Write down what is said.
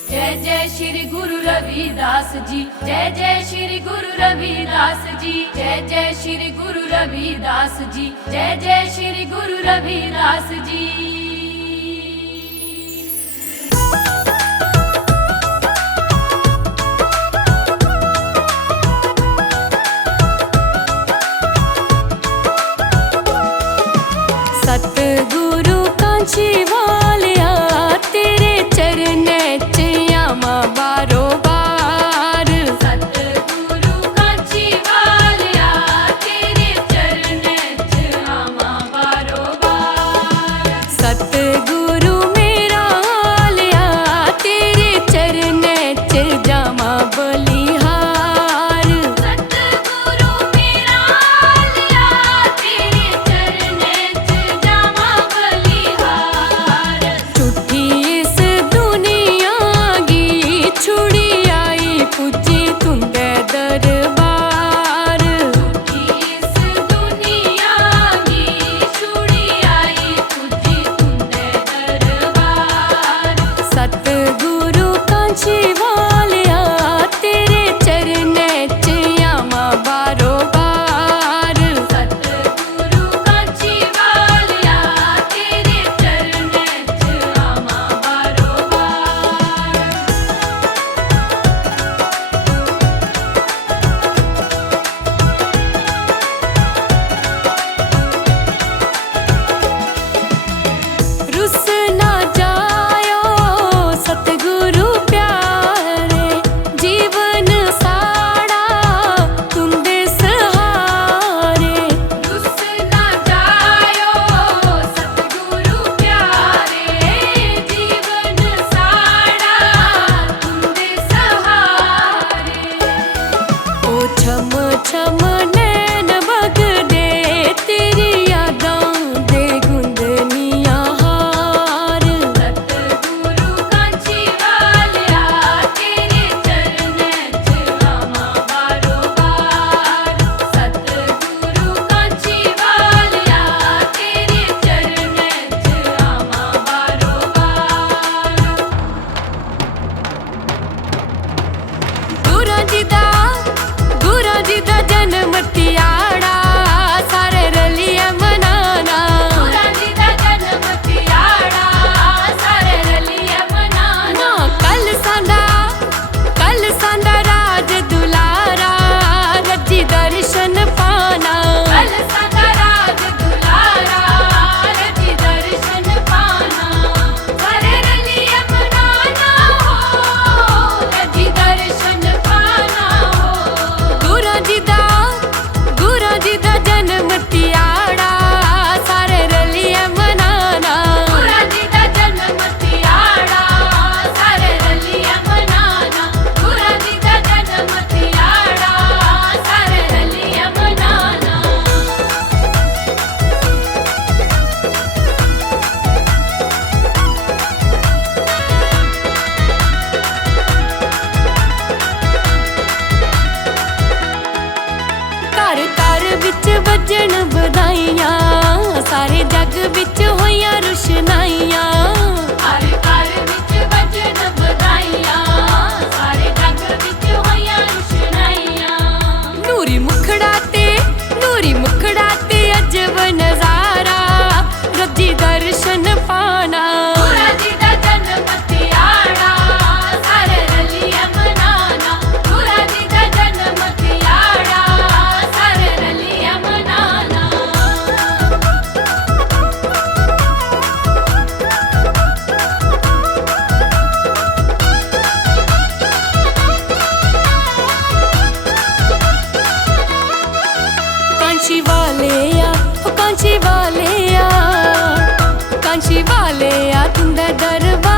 जय जय श्री गुरु रविदास जी, जय जय श्री गुरु रविदास जी, जय जय श्री गुरु रविदास जी, जय जय श्री गुरु रविदास जी। सतगुरु कांची वालिया तेरे चरणें च आवां बारो बार। सतगुरु कांची वालिया तेरे चरणें च आवां बारो बार। सतगुरु मेरा वालिया तेरे चरणें च जावां बलिहार। सतगुरु मेरा वालिया तेरे चरणें च जावां बलिहार। झूठी इस दुनिया गी छुड़ी आई पुजी तुंदे दरबार। इस दुनिया गी छुड़ी आई पुजी तुंदे दरबार। सतगुरु कांची वालिया तेरे चरणें च आवां बारो बार। सतगुरु कांची वालिया तेरे चरणें च आवां बारो बार। रुस ना जायो सतगुरु प्यारे, जीवन साड़ा तुंदे सहारे। रुस ना जायो सतगुरु प्यारे, जीवन साड़ा तुंदे सहारे। ओ छम छम नैन बगदे तेरी यादां दे गुंदनियां हार। सतगुरु कांची वालिया तेरे चरणें च आवां बारो बार। सतगुरु कांची वालिया तेरे चरणें च आवां बारो बार। गुरा जी दा जन्म तिहाड़ा सारे रलिए मनाना। गुरा जी दा जन्म तिहाड़ा सारे रलिए मनाना। कल सांदा राज दुलारा रजी दर्शन पाना। कल सदा राज दुलारा रजी दर्शन पाना। सारे रलिए मनाना हो रजी दर्शन पाना हो। गुरा जी दा जन्म तिहाड़ा सारे रलिए मनाना। गुरा जी दा जन्म तिहाड़ा सारे रलिए मनाना। गुरा जी दा जन्म तिहाड़ा सारे रलिए मनाना। घर घर विच वजन बधाइयां सारे जग विच होइयां रुशनाइयां। हर घर विच वजन बधाइयां सारे जग विच होइयां रुशनाइयां। नूरी मुखड़ा ते अजब नजारा रजी दर्शन पाना। गुरा जी दा जन्म तिहाड़ा सारे रलिए मनाना। गुरा जी दा जन्म तिहाड़ा सारे रलिए मनाना। कांची वालेया ओ कांची वालेया तुंदे दरबार।